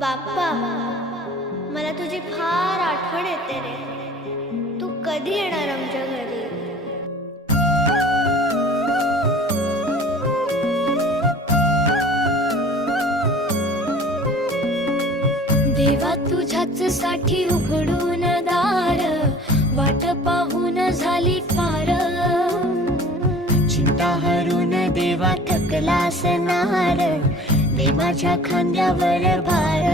बाप्पा, मला तुझी फार आठवण येते रे. तू कधी येणार आमच्या घरी? देवा तुझ्याच साठी उघडून दार, वाट पाहून झाली फार. चिंता हरून देवा थकला असणार, दे माझ्या खांद्यावर भार.